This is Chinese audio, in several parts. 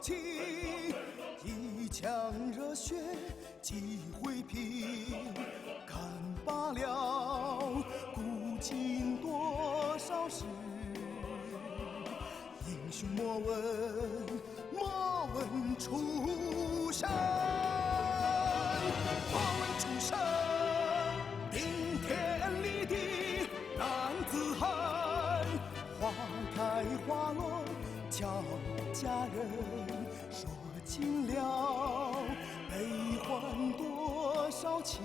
气，一腔热血几回平，看罢了古今多少事。英雄莫问出身，莫问出身，顶天立地男子汉，花开花落俏佳人，说尽了悲欢多少情，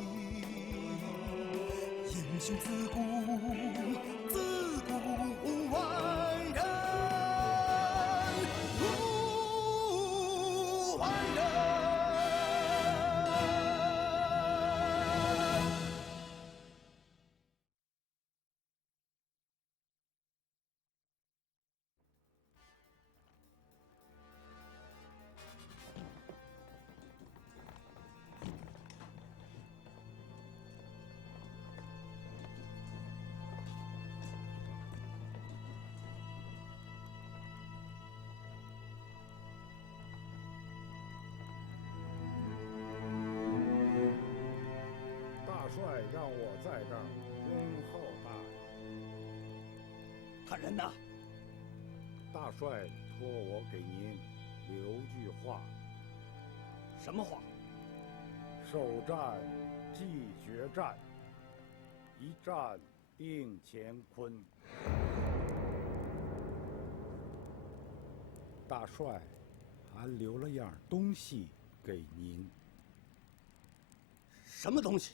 英雄自古万人。大帅让我在这儿恭候大人。他人呢？大帅托我给您留句话。什么话？首战即决战，一战定乾坤。大帅还留了样东西给您。什么东西？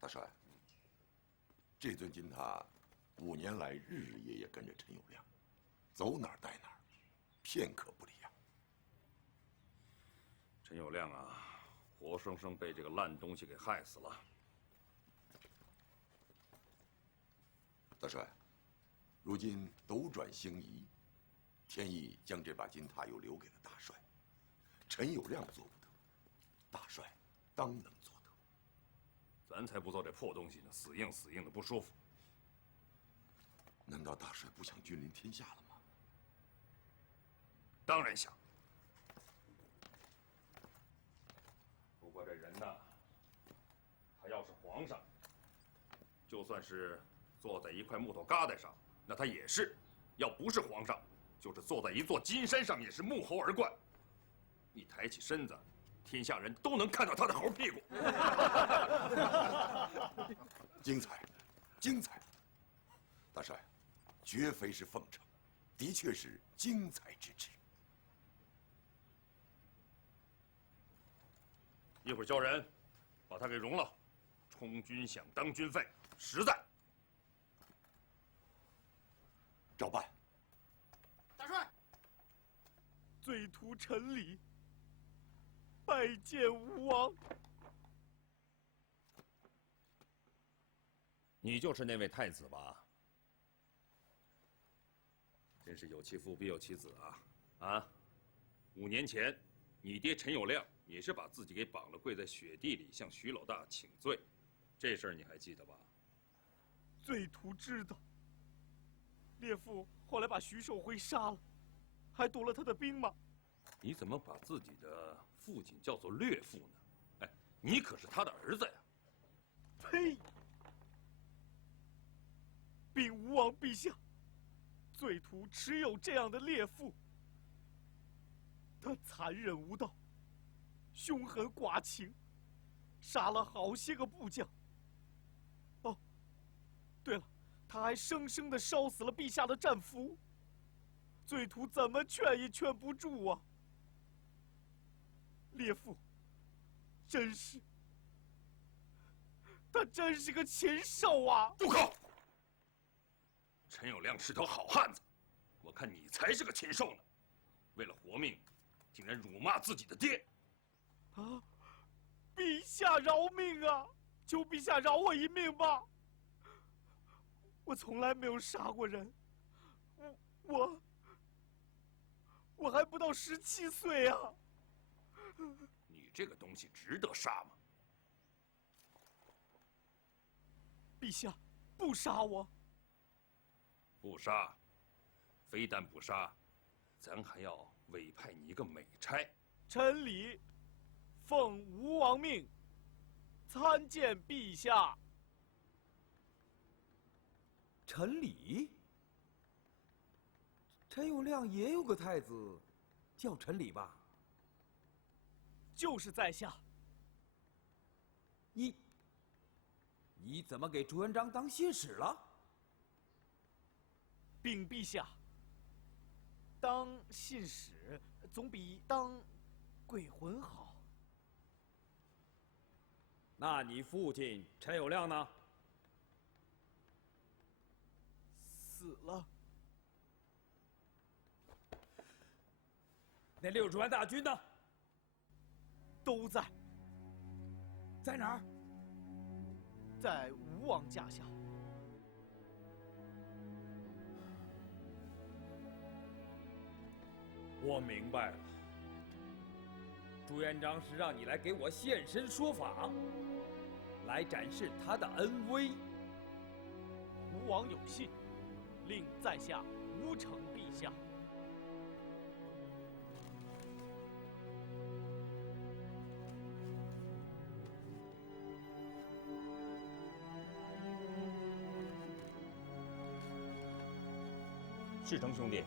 大帅，这尊金塔5年来日日夜夜跟着陈友谅，走哪儿带哪儿，片刻不离啊。陈友谅啊，活生生被这个烂东西给害死了。大帅，如今斗转星移，天意将这把金塔又留给了大帅。陈友谅做不得，大帅当能做得。咱才不做这破东西呢，死硬的不舒服。难道大帅不想君临天下了吗？当然想。不过这人呐，他要是皇上，就算是坐在一块木头疙瘩上，那他也是；要不是皇上，就是坐在一座金山上，也是沐猴而冠。一抬起身子，天下人都能看到他的猴屁股。精彩，精彩！大帅，绝非是奉承，的确是精彩之至。一会儿叫人把他给容了，充军饷当军费，实在。照办。大帅，罪图陈礼，拜见吴王。你就是那位太子吧？真是有其父必有其子啊！啊，5年前，你爹陈友谅也是把自己给绑了，跪在雪地里向徐老大请罪，这事儿你还记得吧？罪徒知道。烈父后来把徐寿辉杀了，还夺了他的兵马。你怎么把自己的父亲叫做略父呢？哎，你可是他的儿子呀！呸！禀吴王陛下，罪徒持有这样的烈父，他残忍无道，凶狠寡情，杀了好些个部将。哦，对了，他还生生地烧死了陛下的战俘。罪徒怎么劝也劝不住啊！烈父，他真是个禽兽啊！住口！陈友谅是条好汉子，我看你才是个禽兽呢！为了活命，竟然辱骂自己的爹！啊！陛下饶命啊！求陛下饶我一命吧！我从来没有杀过人，我还不到17岁啊！你这个东西值得杀吗？陛下，不杀我！不杀，非但不杀，咱还要委派你一个美差。臣礼，奉吴王命，参见陛下。陈礼，陈友谅也有个太子，叫陈礼吧？就是在下。你怎么给朱元璋当信使了？禀陛下，当信使总比当鬼魂好。那你父亲陈友谅呢？死了。那60万大军呢？都在。在哪儿？在吴王驾下。我明白了，朱元璋是让你来给我现身说法，来展示他的恩威。吴王有信，令在下无惩陛下。世成兄弟，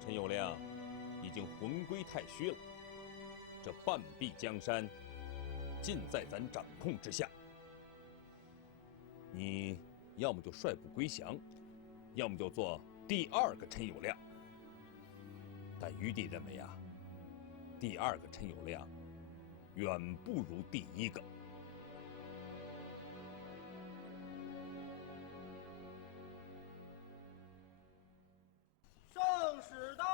陈友谅已经魂归太虚了，这半壁江山尽在咱掌控之下。你要么就率部归降，要么就做第2个陈友谅。但余弟认为啊，第2个陈友谅远不如第1个。圣使到。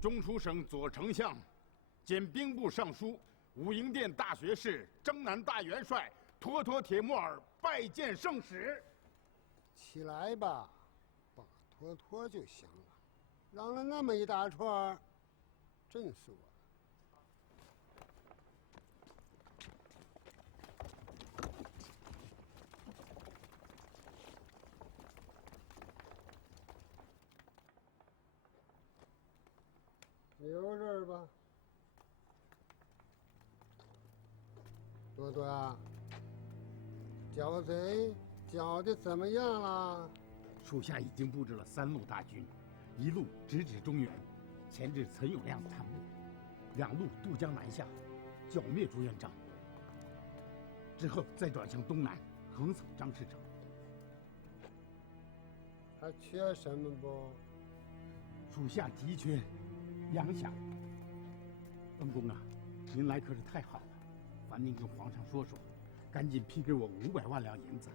中书省左丞相兼兵部尚书、武营殿大学士、征南大元帅托托铁木儿拜见圣使。起来吧，巴托托就行了，嚷了那么一大串，震死我了。留这儿吧，多多啊，剿贼剿的怎么样了？属下已经布置了3路大军，一路直指中原，钳制陈友谅的贪污；2路渡江南下，剿灭朱元璋。之后再转向东南，横扫张士诚。还缺什么不？属下急缺粮饷。恩公啊，您来可是太好了，烦您跟皇上说说，赶紧批给我500万两银子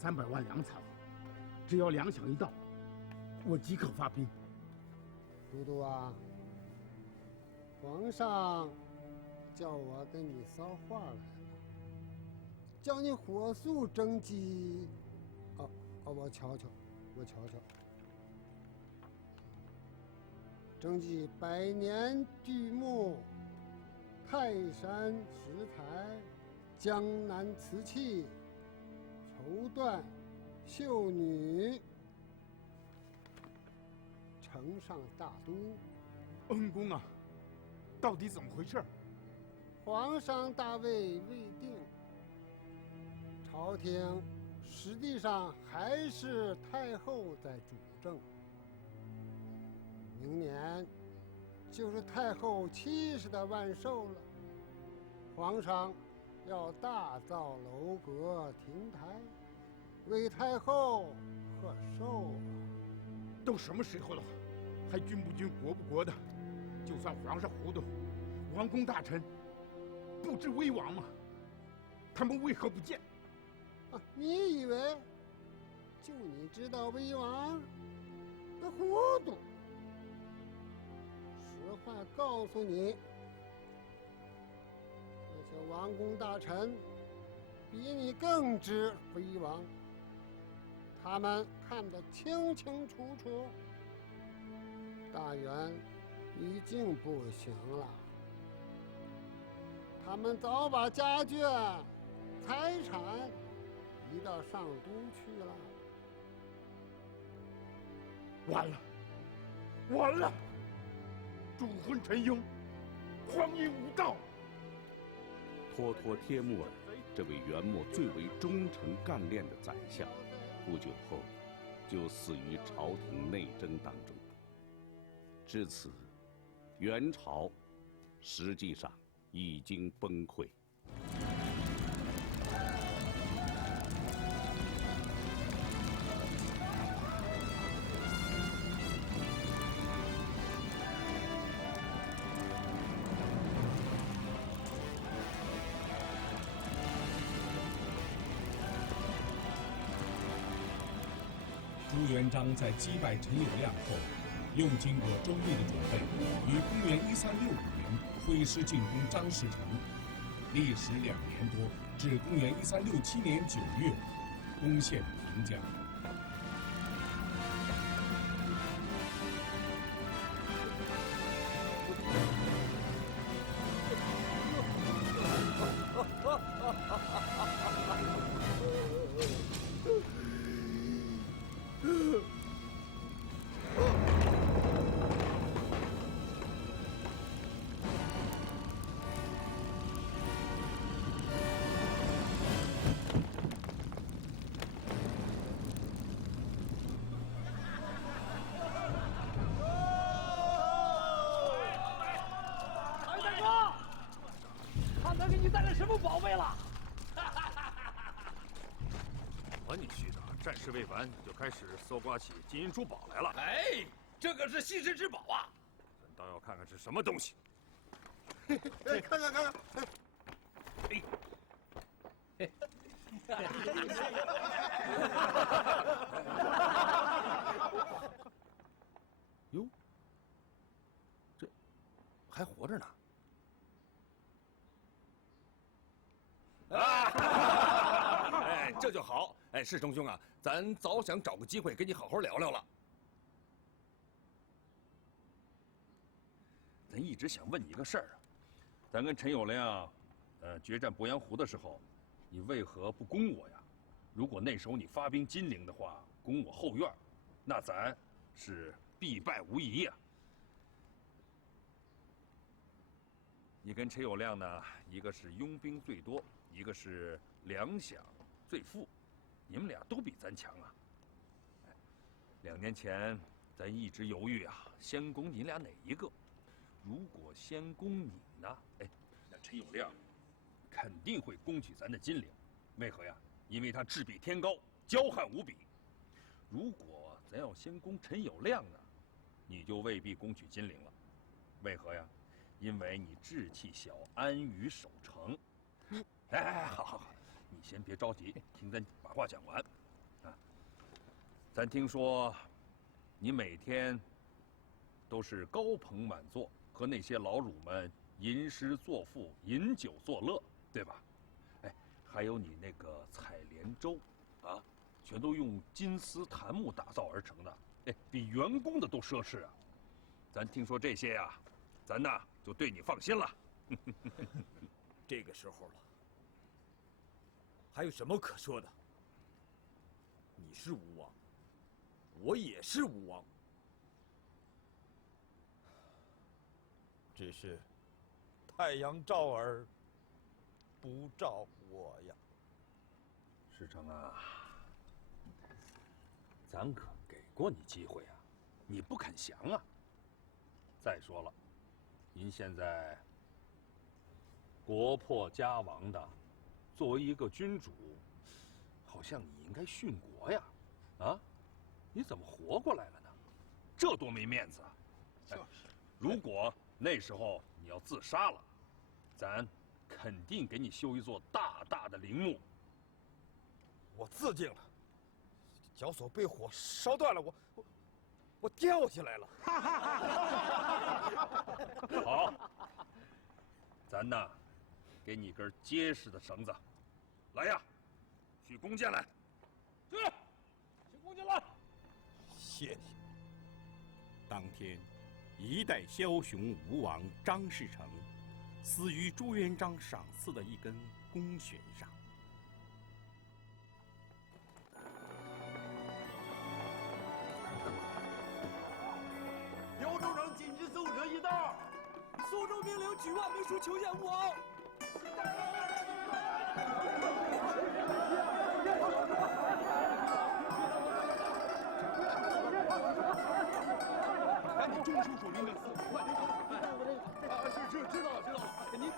，300万粮草，只要粮饷一到，我即可发兵。都督啊，皇上叫我跟你捎话来了，叫你火速征集。我瞧瞧。征集百年巨木、泰山石材、江南瓷器、绸缎、绣女，呈上大都。恩公啊，到底怎么回事？皇上大位未定，朝廷实际上还是太后在主政。明年就是太后70的万寿了，皇上要大造楼阁亭台，为太后贺寿。都什么时候了，还君不君国不国的？就算皇上糊涂，王公大臣不知危亡吗？他们为何不见？你以为就你知道危亡？那糊涂！实话告诉你，那些王公大臣比你更知危亡，他们看得清清楚楚。大元已经不行了，他们早把家眷、财产移到上都去了。完了！主昏陈英，荒淫无道。脱脱帖木儿，这位元末最为忠诚干练的宰相，不久后就死于朝廷内争当中。至此，元朝实际上已经崩溃。朱元璋在击败陈友谅后，又经过周密的准备，于公元1365年挥师进攻张士诚，历时2年多，至公元1367年9月，攻陷平江。我女婿的战事未完，就开始搜刮起金银珠宝来了。哎，这可是稀世之宝啊！咱倒要看看是什么东西。看。哟，这还活着呢。哎，这就好。哎，世成兄啊，咱早想找个机会跟你好好聊聊了。咱一直想问你一个事儿啊，咱跟陈友谅，决战鄱阳湖的时候，你为何不攻我呀？如果那时候你发兵金陵的话，攻我后院，那咱是必败无疑呀。你跟陈友谅呢，一个是拥兵最多，一个是粮饷最富，你们俩都比咱强啊。2年前咱一直犹豫啊，先攻你俩哪一个？如果先攻你呢，那陈友谅肯定会攻取咱的金陵。为何呀？因为他智比天高，骄悍无比。如果咱要先攻陈友谅呢，你就未必攻取金陵了。为何呀？因为你志气小，安于守城。好，你先别着急，听咱把话讲完。啊，咱听说，你每天都是高朋满座，和那些老儒们吟诗作赋、饮酒作乐，对吧？哎，还有你那个采莲舟，啊，全都用金丝檀木打造而成的，哎，比员工的都奢侈啊。咱听说这些呀，咱呐就对你放心了。这个时候了，还有什么可说的？你是吴王，我也是吴王，只是太阳照而不照我呀。世成啊，咱可给过你机会啊，你不肯降啊。再说了，您现在国破家亡的，作为一个君主，好像你应该殉国呀，啊？你怎么活过来了呢？这多没面子啊！就是，如果那时候你要自杀了，咱肯定给你修一座大大的陵墓。我自尽了，脚手被火烧断了，我掉下来了。好，咱呐，给你根结实的绳子，来呀，取弓箭来，去弓箭来。谢谢。当天，一代枭雄吴王张士诚死于朱元璋赏赐的一根弓弦上。辽州城禁止奏折一道，苏州命令举万枚书求见吴王。赶紧中书署领领司，快点！啊，是知道了。您，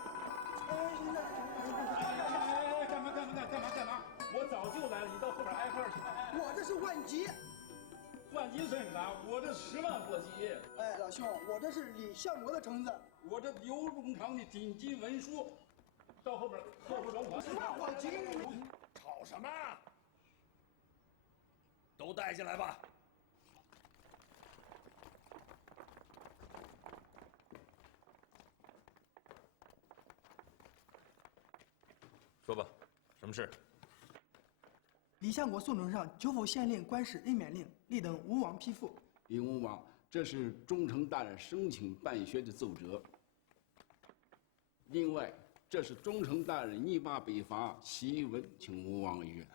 干嘛？我早就来了，你到后边挨个去。我这是换级。换级算啥？我这10万火急。哎，老兄，我这是李相国的橙子。我这刘中堂的紧急文书，到后边转款。10万火急，吵什么？都带进来吧。说吧，什么事？李相国宋呈上九府县令官使任免令，立等吴王批复。禀吴王，这是忠诚大人申请办学的奏折。另外，这是忠诚大人拟罢北伐檄文，请吴王阅。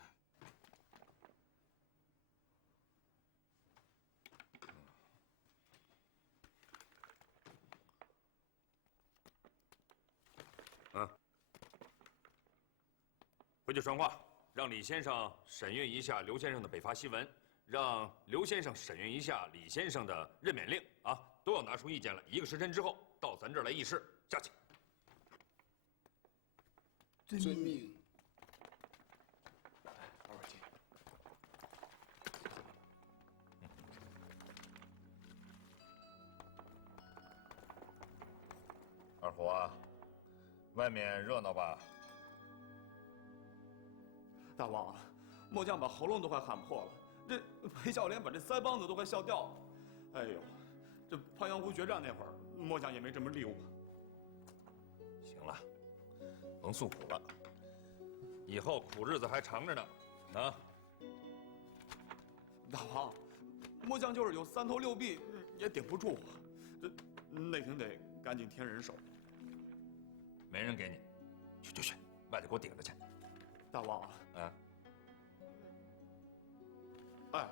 回去传话，让李先生审阅一下刘先生的北伐檄文，让刘先生审阅一下李先生的任免令啊，都要拿出意见来。1个时辰之后到咱这儿来议事。下去。遵命。二虎啊，外面热闹吧？大王，末将把喉咙都快喊破了，这裴笑莲把这腮帮子都快笑掉了。哎呦，这鄱阳湖决战那会儿，末将也没这么溜过。行了，甭诉苦了，以后苦日子还长着呢。啊，大王，末将就是有3头6臂，也顶不住啊。这那挺得赶紧添人手。没人给你，去，外头给我顶着去。大王，啊，哎，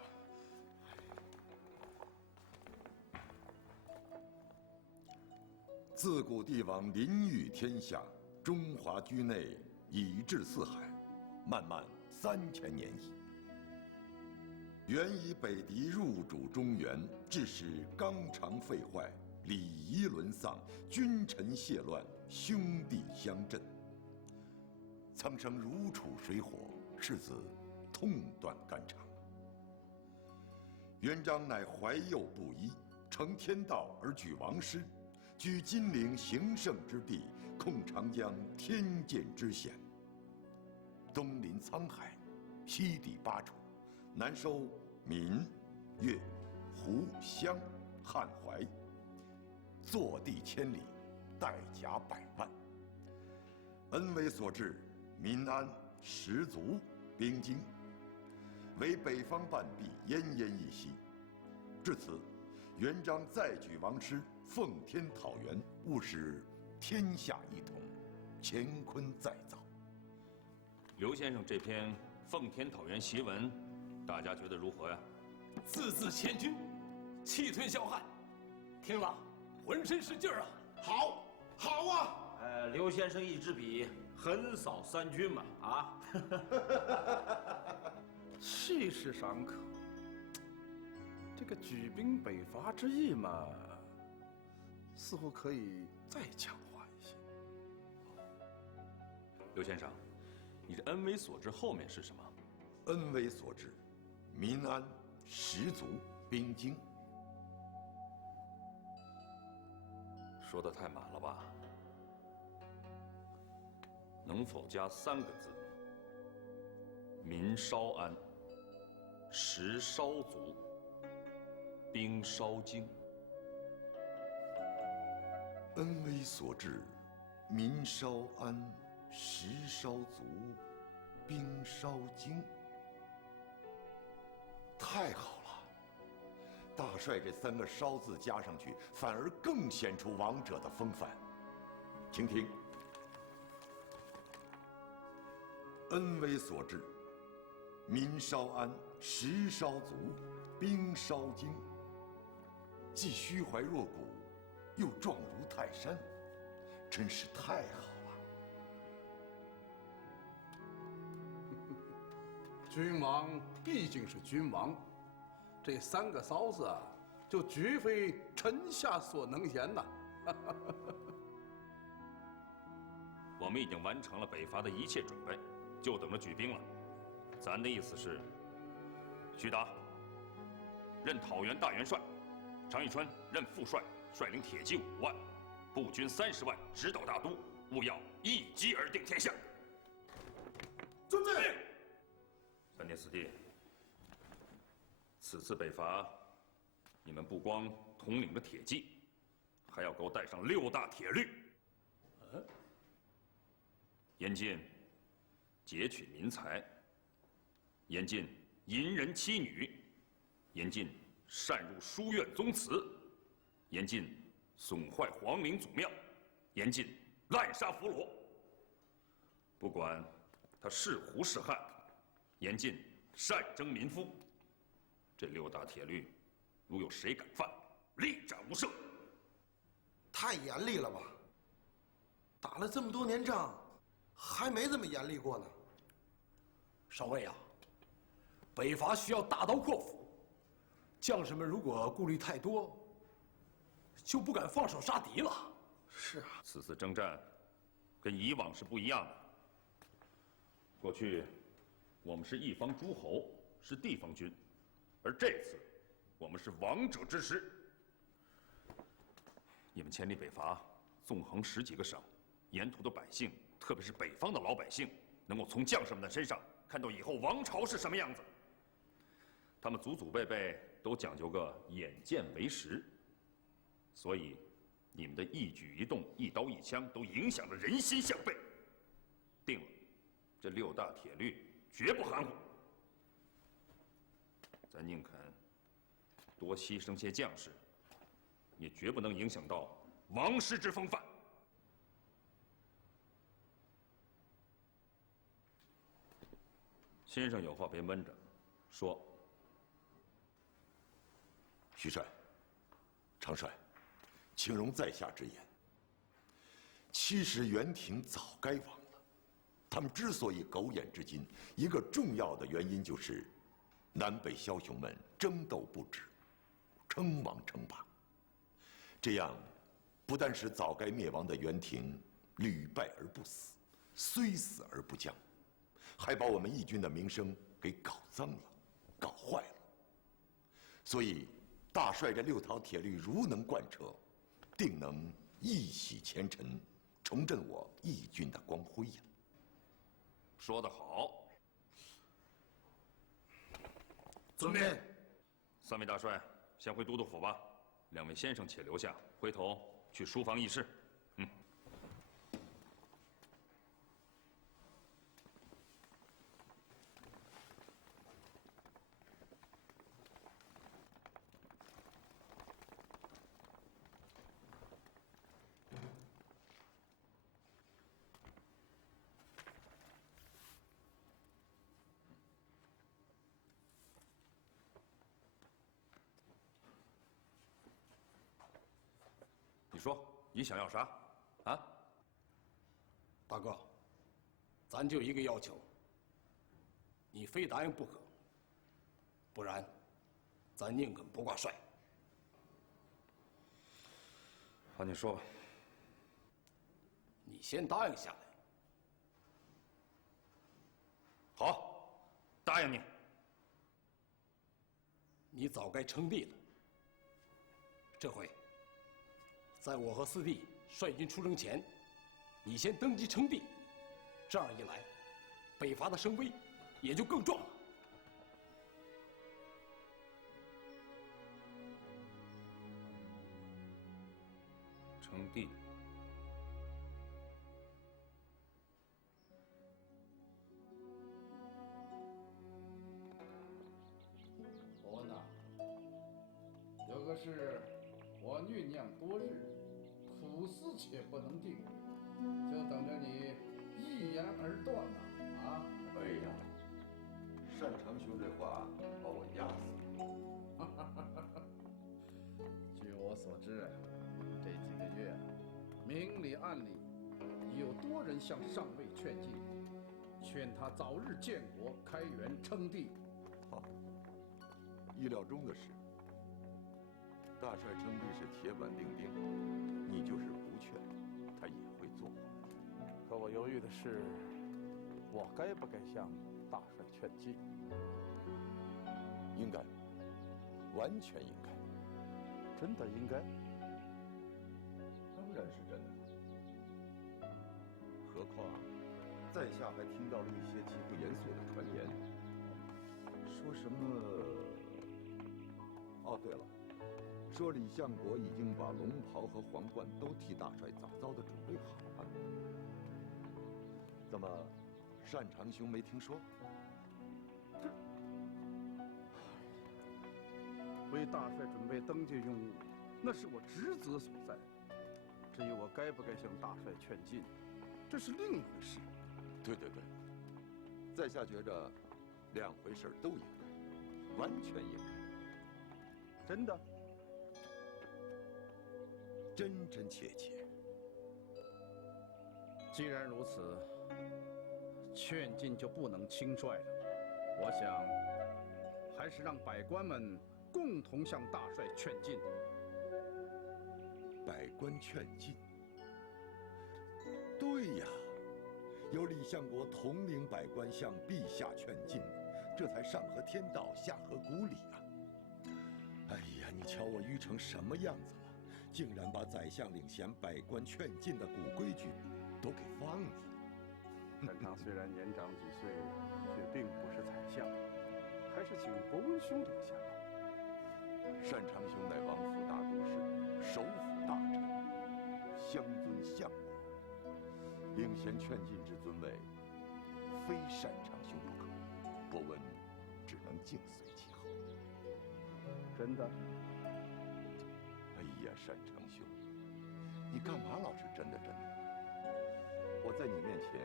自古帝王临御天下，中华居内以至四海，漫漫3000年矣。原以北狄入主中原，致使纲常废坏，礼仪沦丧，君臣泄乱，兄弟相震。曾生如楚水火，世子痛断肝肠。元璋乃怀幼不依，承天道而举王师，居金陵行胜之地，控长江天堑之险。东临沧海，西抵巴楚，南收闽、粤、胡、湘、汉、淮，坐地千里，带甲百万。恩威所至，民安十足，兵精，为北方半壁奄奄一息。至此，元璋再举王师，奉天讨袁，务使天下一统，乾坤再造。刘先生这篇《奉天讨袁檄文》，大家觉得如何呀？字字千钧，气吞霄汉，听了浑身是劲儿啊！好，好啊！刘先生一支笔，横扫三军嘛，啊！气势尚可，这个举兵北伐之意嘛，似乎可以再强化一些。刘先生，你的恩威所至后面是什么？恩威所至，民安十足，兵精。说的太满了吧？能否加3个字？民稍安，食稍足，兵稍精。恩威所至，民稍安，食稍足，兵稍精。太好了！大帅这3个“稍”字加上去，反而更显出王者的风范。请听：恩威所至，民稍安，食稍足，兵稍精。既虚怀若谷，又壮如泰山，真是太好了！君王毕竟是君王，这3个骚字啊，就绝非臣下所能言呐。我们已经完成了北伐的一切准备，就等着举兵了。咱的意思是，徐达任讨袁大元帅，常遇春任副帅，率领铁骑5万，步军30万，直捣大都，务要一击而定天下。遵命。3弟4弟，此次北伐，你们不光统领着铁骑，还要给我带上6大铁律。严禁劫取民财，严禁淫人妻女，严禁擅入书院宗祠，严禁损坏皇陵祖庙，严禁滥杀俘虏。不管他是胡是汉，严禁擅征民夫。这6大铁律，如有谁敢犯，立斩无赦。太严厉了吧？打了这么多年仗，还没这么严厉过呢。少尉啊，北伐需要大刀阔斧，将士们如果顾虑太多，就不敢放手杀敌了。是啊，此次征战跟以往是不一样的。过去我们是一方诸侯，是地方军，而这次我们是王者之师。你们千里北伐，纵横10几个省，沿途的百姓，特别是北方的老百姓，能够从将士们的身上看到以后王朝是什么样子。他们祖祖辈辈都讲究个眼见为实，所以你们的一举一动、一刀一枪都影响着人心向背。定了，这6大铁律绝不含糊。咱宁肯多牺牲些将士，也绝不能影响到王师之风范。先生有话别闷着，说。徐帅、常帅，请容在下直言。其实袁廷早该亡了。他们之所以苟延至今，一个重要的原因就是南北枭雄们争斗不止，称王称霸。这样不但使早该灭亡的袁廷屡败而不死，虽死而不僵，还把我们义军的名声给搞脏了，搞坏了。所以大帅这6条铁律如能贯彻，定能一洗前尘，重振我义军的光辉呀！说得好。遵命。3位大帅，先回都督府吧。2位先生且留下，回头去书房议事。你说，你想要啥？啊？大哥，咱就一个要求，你非答应不可，不然，咱宁肯不挂帅。好，你说吧。你先答应下来。好，答应你。你早该称帝了。这回，在我和四弟率军出征前，你先登基称帝，这样一来，北伐的声威也就更壮了。称帝。伯纳，有个事我酝酿多日，苦思且不能定，就等着你一言而断了啊！哎呀，单长兄这话把我压死了。据我所知，这几个月明里暗里已有多人向上尉劝进，劝他早日建国开元称帝。意料中的事，大帅称帝是铁板钉钉，你就是不劝，他也会做。可我犹豫的是，我该不该向大帅劝进？应该，完全应该。真的应该？当然是真的。何况，在下还听到了一些极不严肃的传言，说什么……哦，对了，说李相国已经把龙袍和皇冠都替大帅早早的准备好了。怎么，单长兄没听说？为大帅准备登基用务，那是我职责所在。至于我该不该向大帅劝进，这是另一回事。对，在下觉着两回事都应该，完全应该。真的？真真切切。既然如此，劝进就不能轻率了。我想，还是让百官们共同向大帅劝进。百官劝进。对呀，有李相国统领百官向陛下劝进，这才上合天道，下合古礼啊！哎呀，你瞧我愚成什么样子了，竟然把宰相领衔、百官劝进的古规矩都给忘了。单长虽然年长几岁，却并不是宰相，还是请伯温兄领衔吧。单长兄乃王府大公事，首辅大臣，相尊相护，领衔劝进之尊位，非单长兄不可。伯温只能静随其后。真的？哎呀，单长兄，你干嘛老是真的？我在你面前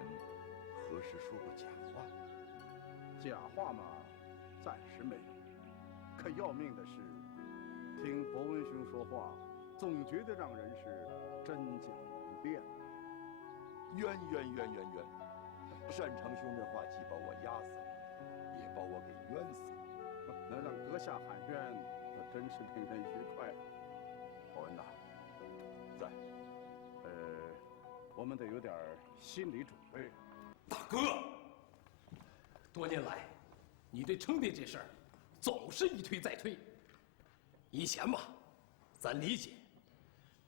何时说过假话？假话嘛，暂时没有。可要命的是，听伯温兄说话，总觉得让人是真假难辨。冤！单长兄这话既把我压死了，也把我给冤死了。能让阁下喊冤，那真是令人愉快。伯温呐，在。我们得有点心理准备。大哥，多年来，你对称帝这事儿总是一推再推。以前嘛，咱理解，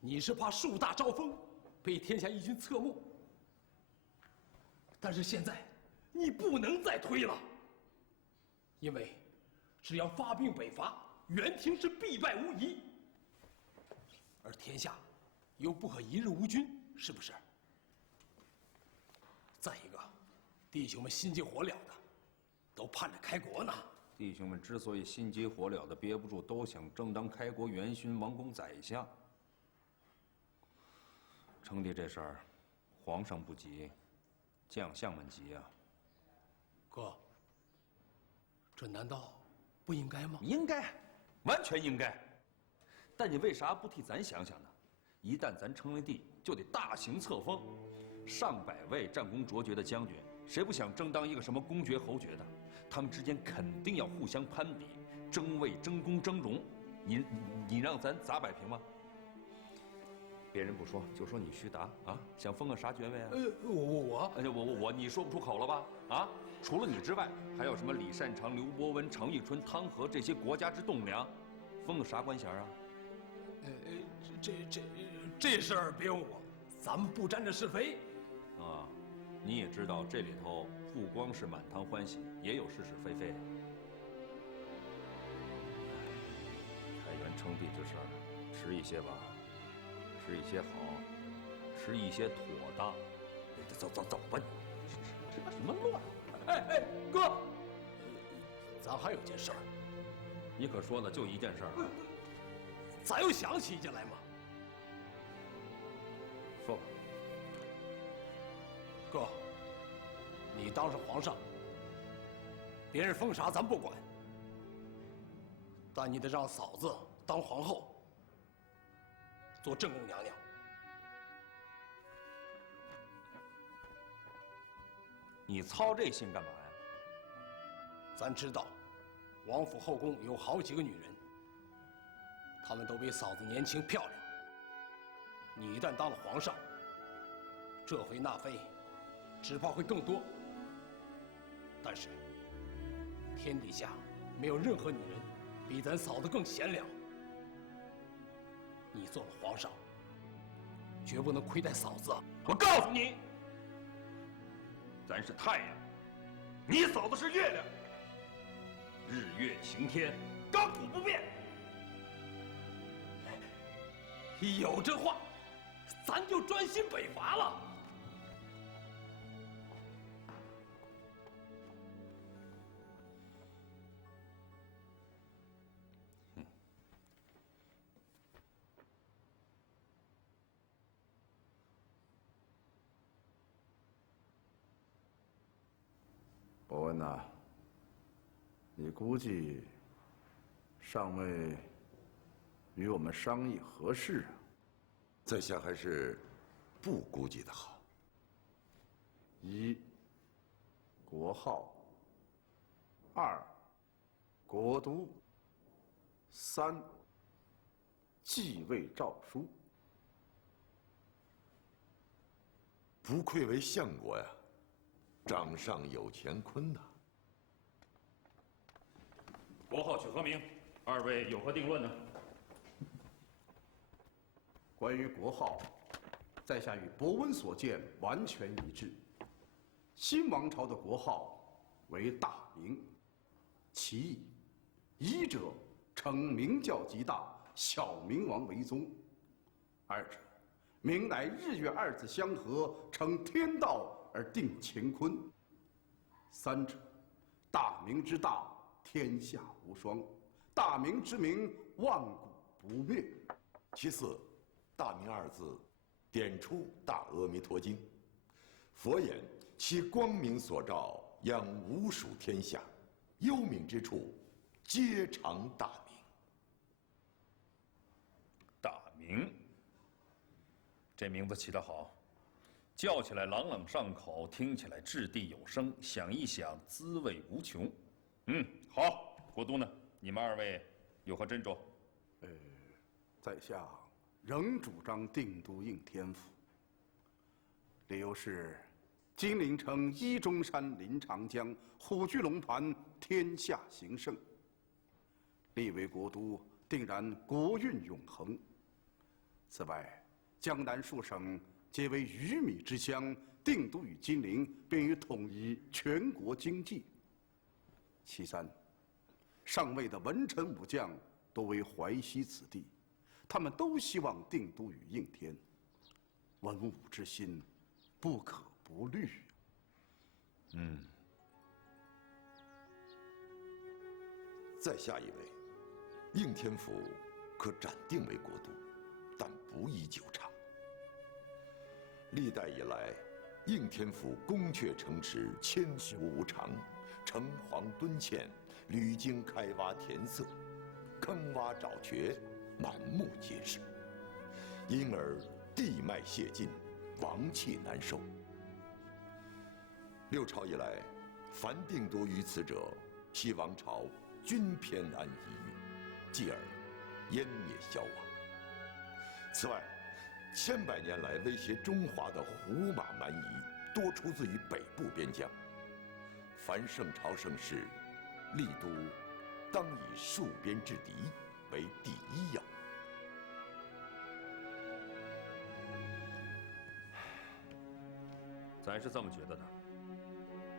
你是怕树大招风，被天下义军侧目。但是现在，你不能再推了，因为只要发兵北伐，元廷是必败无疑。而天下又不可一日无君，是不是？再一个，弟兄们心急火燎的，都盼着开国呢。弟兄们之所以心急火燎的憋不住，都想争当开国元勋、王公宰相。称帝这事儿，皇上不急，将相们急啊。哥，这难道不应该吗？应该，完全应该。但你为啥不替咱想想呢？一旦咱成了帝，就得大行册封，上百位战功卓绝的将军，谁不想争当一个什么公爵、侯爵的？他们之间肯定要互相攀比，争位、争功、争荣。你让咱咋摆平吗？别人不说，就说你徐达啊，想封个啥爵位啊？我，你说不出口了吧？啊，除了你之外，还有什么李善长、刘伯温、常遇春、汤和这些国家之栋梁，封个啥官衔啊？这事儿别问我，咱们不沾这是非。啊，你也知道这里头不光是满堂欢喜，也有是是非非。开元称帝这事儿，迟一些吧，迟一些好，迟一些妥当。走吧你！这什么乱？哎，哥，咱还有件事儿。你可说的就一件事儿？咱又想起一件来吗？说吧。哥，你当上皇上，别人封啥咱不管，但你得让嫂子当皇后，做正宫娘娘。你操这心干嘛呀？咱知道，王府后宫有好几个女人，她们都比嫂子年轻漂亮。你一旦当了皇上，这妃那妃，只怕会更多。但是，天底下没有任何女人比咱嫂子更贤良。你做了皇上，绝不能亏待嫂子。我告诉你，咱是太阳，你嫂子是月亮，日月行天，亘古不变。有这话，咱就专心北伐了。伯温呐，你估计尚未与我们商议合适啊？在下还是不估计的好。一，国号；二，国都；三，继位诏书。不愧为相国呀，掌上有乾坤呐。国号取何名？二位有何定论呢？关于国号，在下与伯温所见完全一致。新王朝的国号为大明，其意，一者称明教极大，小明王为宗；二者，明乃日月二字相合，成天道而定乾坤；三者，大明之大，天下无双，大明之名，万古不灭。其次，大明二字点出大阿弥陀经，佛言其光明所照，扬无属天下，幽冥之处，皆常大明。大明，这名字起得好，叫起来朗朗上口，听起来掷地有声，想一想滋味无穷。好，国都呢？你们二位有何斟酌？在下仍主张定都应天府，理由是金陵城依中山临长江，虎踞龙盘，天下兴盛。立为国都，定然国运永恒。此外，江南数省皆为鱼米之乡，定都于金陵，便于统一全国经济。其三，上位的文臣武将多为淮西子弟，他们都希望定都于应天。文武之心，不可不虑。再下一位，应天府可暂定为国都，但不宜久长。历代以来，应天府宫阙城池千修无常，城隍敦嵌，屡经开挖填塞，坑洼沼穴满目皆是，因而地脉泄尽，王气难收。六朝以来，凡定都于此者，西王朝均偏安一隅，继而湮灭消亡。此外，千百年来威胁中华的胡马蛮夷，多出自于北部边疆。凡圣朝盛世，立都当以戍边制敌为第一要。咱是这么觉得的。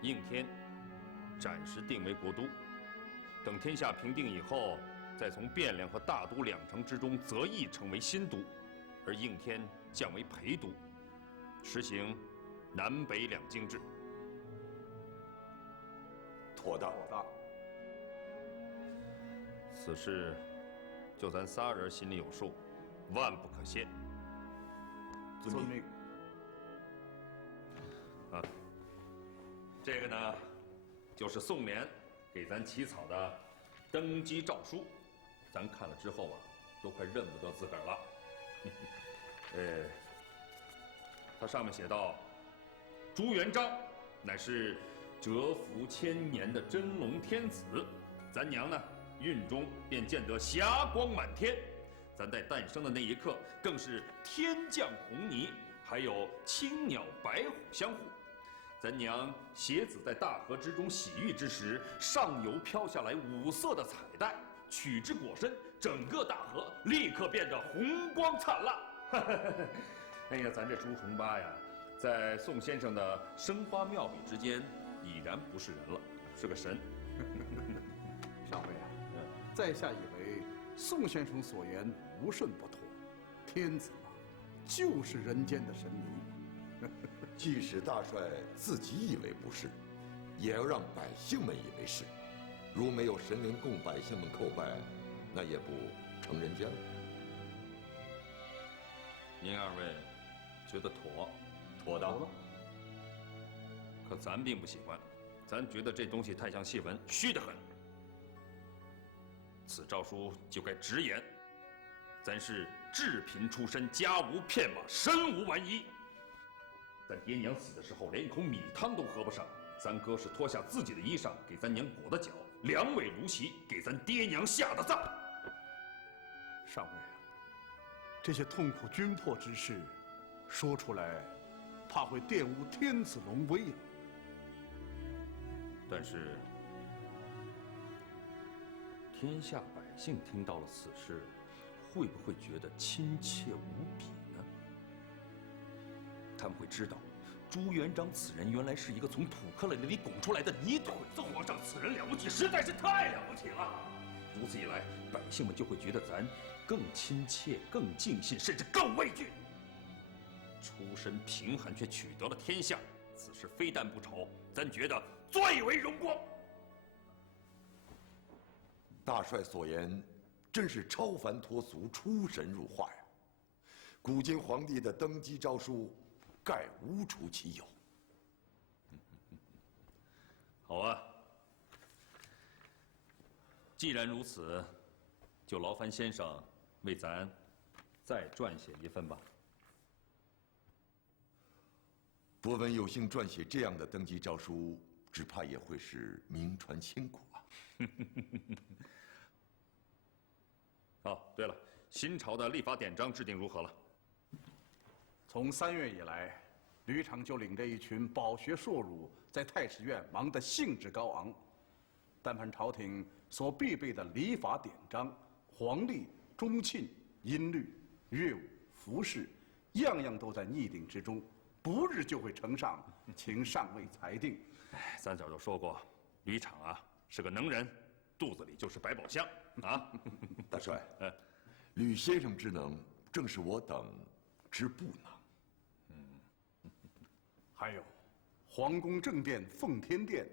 应天暂时定为国都，等天下平定以后，再从汴梁和大都两城之中择一成为新都，而应天降为陪都，实行南北两京制。妥当。此事就咱仨人心里有数，万不可泄。遵命。啊，这个呢，就是宋濂给咱起草的登基诏书，咱看了之后啊，都快认不得自个儿了。它上面写道：朱元璋乃是蛰伏千年的真龙天子，咱娘呢孕中便见得霞光满天，咱在诞生的那一刻更是天降红泥，还有青鸟白虎相护。咱娘携子在大河之中洗浴之时，上游飘下来五色的彩带，取之裹身，整个大河立刻变得红光灿烂。哎呀，咱这朱重八呀，在宋先生的生花妙笔之间，已然不是人了，是个神。上尉啊，在下以为宋先生所言无甚不妥。天子嘛，就是人间的神明。即使大帅自己以为不是，也要让百姓们以为是。如没有神灵供百姓们叩拜，那也不成人间了。您二位觉得妥当？可咱并不喜欢，咱觉得这东西太像戏文，虚得很。此诏书就该直言，咱是至贫出身，家无片瓦，身无完衣。咱爹娘死的时候，连一口米汤都喝不上。咱哥是脱下自己的衣裳给咱娘裹的脚，两尾芦席给咱爹娘下的葬。上尉啊，这些痛苦军迫之事，说出来，怕会玷污天子龙威啊。但是，天下百姓听到了此事，会不会觉得亲切无比呢？他们会知道，朱元璋此人原来是一个从土坷垃里拱出来的泥腿子皇上，此人了不起，实在是太了不起了。如此一来，百姓们就会觉得咱更亲切、更敬信，甚至更畏惧。出身贫寒却取得了天下，此事非但不丑，咱觉得最为荣光。大帅所言，真是超凡脱俗、出神入化呀！古今皇帝的登基诏书，概无出其右。好啊，既然如此，就劳烦先生为咱再撰写一份吧。博文有幸撰写这样的登基诏书，只怕也会是名传千古啊。哦，对了，新朝的立法典章制定如何了？从3月以来，吕长就领着一群饱学硕儒，在太史院忙得兴致高昂。但凡朝廷所必备的礼法典章、黄历、钟磬、音律、乐舞、服饰，样样都在拟定之中，不日就会呈上，请上尉裁定。咱早就说过，吕长啊是个能人，肚子里就是百宝箱啊！大帅，吕先生之能，正是我等之不能。还有，皇宫正殿奉天殿，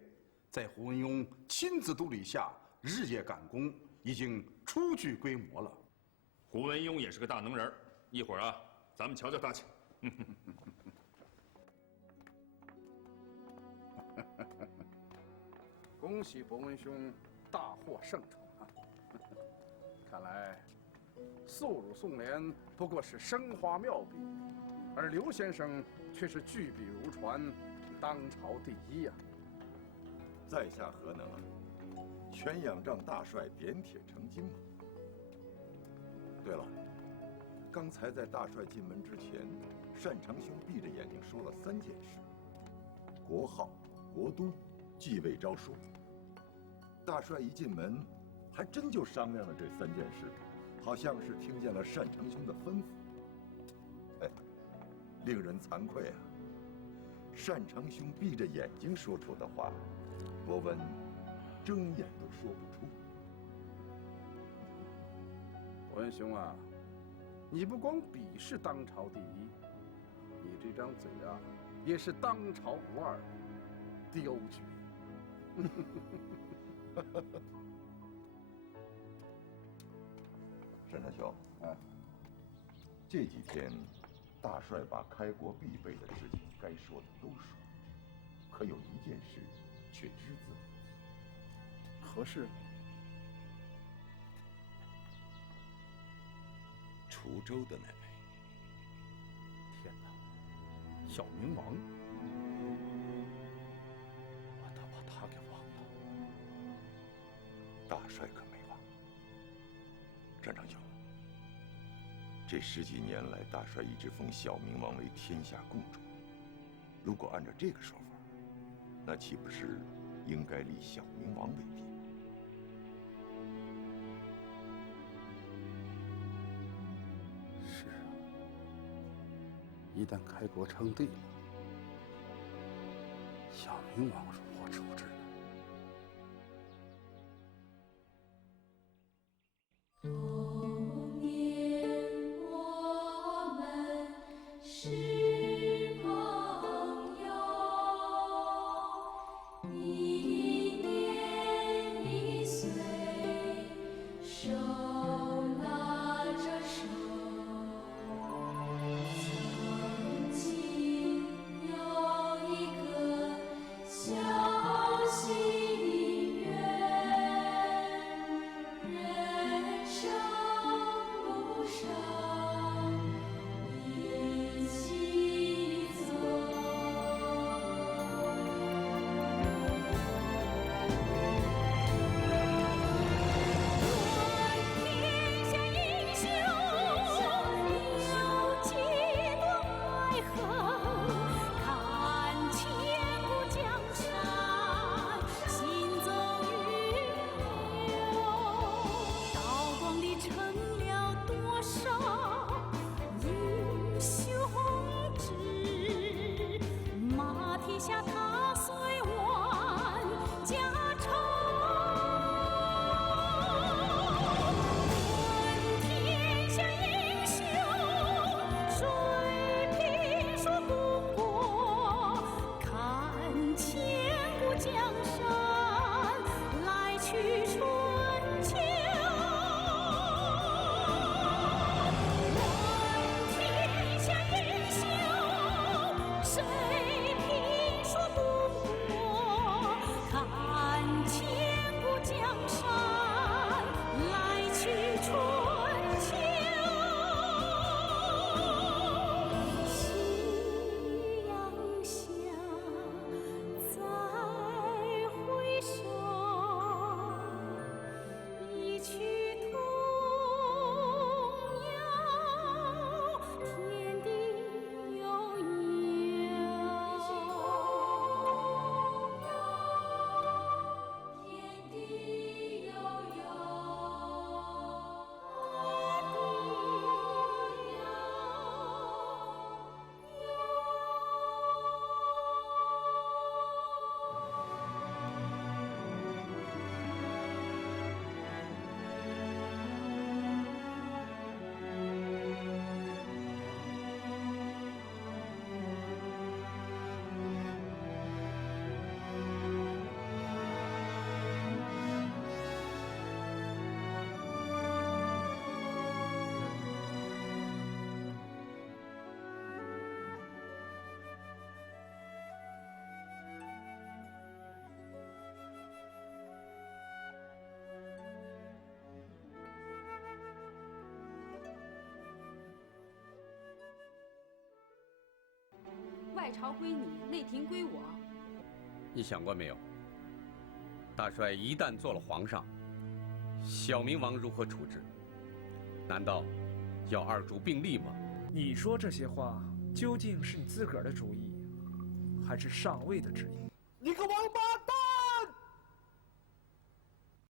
在胡文庸亲自督理下，日夜赶工，已经初具规模了。胡文庸也是个大能人，一会儿啊，咱们瞧瞧他去。恭喜伯文兄大获胜宠啊！看来肃儒宋濂不过是生花妙笔，而刘先生却是巨笔如传，当朝第一呀！在下何能啊？全仰仗大帅点铁成金嘛。对了，刚才在大帅进门之前，单长兄闭着眼睛说了3件事：国号、国都、继位诏书。大帅一进门，还真就商量了这3件事，好像是听见了单长兄的吩咐。哎，令人惭愧啊！单长兄闭着眼睛说出的话，伯文睁眼都说不出。伯文兄啊，你不光笔是当朝第一，你这张嘴啊，也是当朝无二，雕绝。单长兄，这几天大帅把开国必备的事情该说的都说了，可有一件事却只字不提。何事？滁州的那位。天哪，小明王！我都把他给忘了。大帅可没忘。单长兄，这10几年来，大帅一直封小明王为天下共主。如果按照这个说法，那岂不是应该立小明王为帝？是啊，一旦开国称帝了，小明王如何处置？曾经有一个小外朝归你，内廷归我。你想过没有？大帅一旦做了皇上，小明王如何处置？难道要二主并立吗？你说这些话，究竟是你自个儿的主意，还是上尉的旨意？你个王八